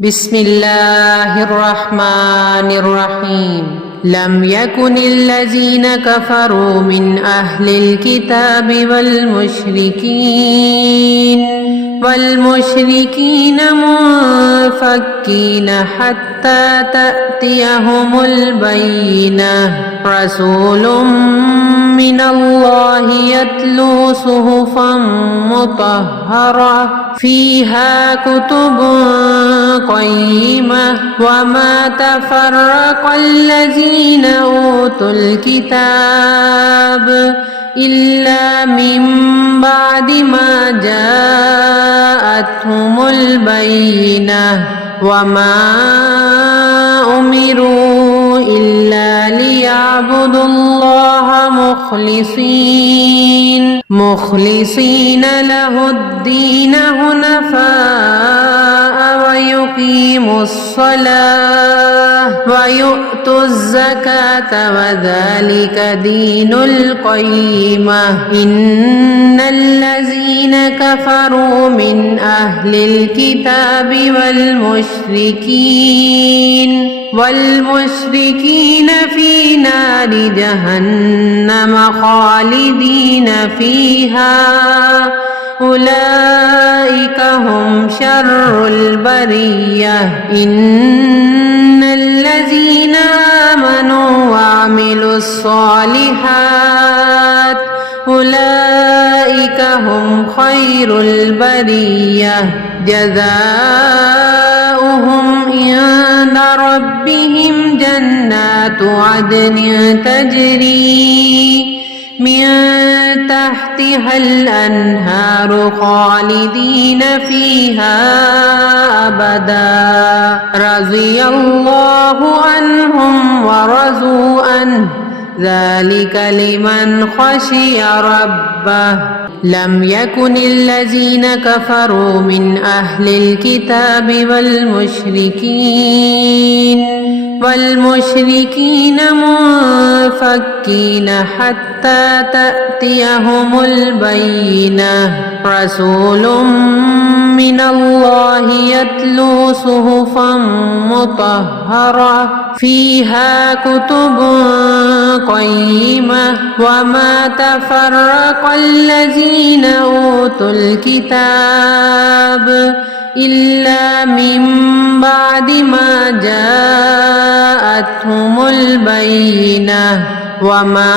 بسم الله الرحمن الرحيم لم يكن الذين كفروا من أهل الكتاب والمشركين منفكين حتى تأتيهم البينة رسول من الله يتلو صحفا مطهرة فيها كتب قيمة وما تفرق الذين أوتوا الكتاب إلا من بعد ما جاءتهم البينة وما أمروا إلا ليعبدوا الله مخلصين له الدين حنفاء ويقيموا الصلاة ويؤتوا الزكاة وذلك دين القيمة إن الذين كفروا من أهل الكتاب والمشركين في نار جهنم خالدين فيها أولئك هم شر البرية إن الذين آمنوا وعملوا الصالحات أولئك هم خير البرية جزاؤهم عند ربهم جنات عدن تجري من تحتها الأنهار خالدين فيها أبدا رضي الله عنهم ورضوا عنه ذلك لمن خشي ربه لم يكن الذين كفروا من أهل الكتاب والمشركين منفكين حتى تأتيهم البينة رسول من الله يتلو صحفا مطهرة فيها كتب قيمة وما تفرق الذين أوتوا الكتاب إلا من بعد ما جاءتهم البينة وما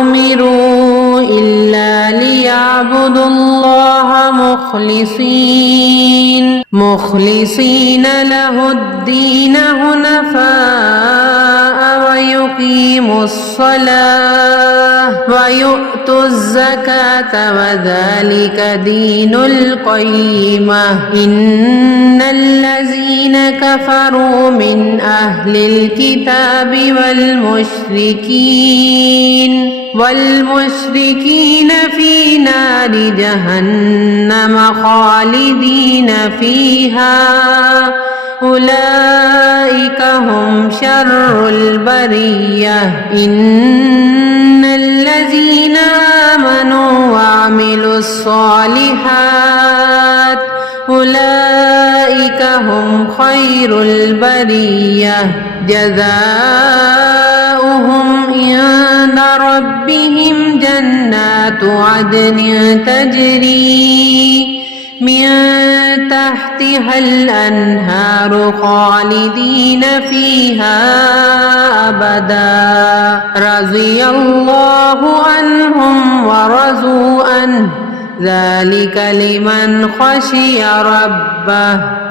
أمروا إلا ليعبدوا الله مخلصين له الدين حنفاء ويقيموا الصلاة ويؤتوا الزكاة وذلك دين القيمة إن الذين كفروا من أهل الكتاب والمشركين في نار جهنم خالدين فيها أولئك هم شر البرية إن الذين آمنوا وعملوا الصالحات أولئك هم خير البرية جزاؤهم عند ربهم جنات عدن تجري من تحتها الأنهار خالدين فيها أبدا رضي الله عنهم ورضوا عنه ذلك لمن خشي ربه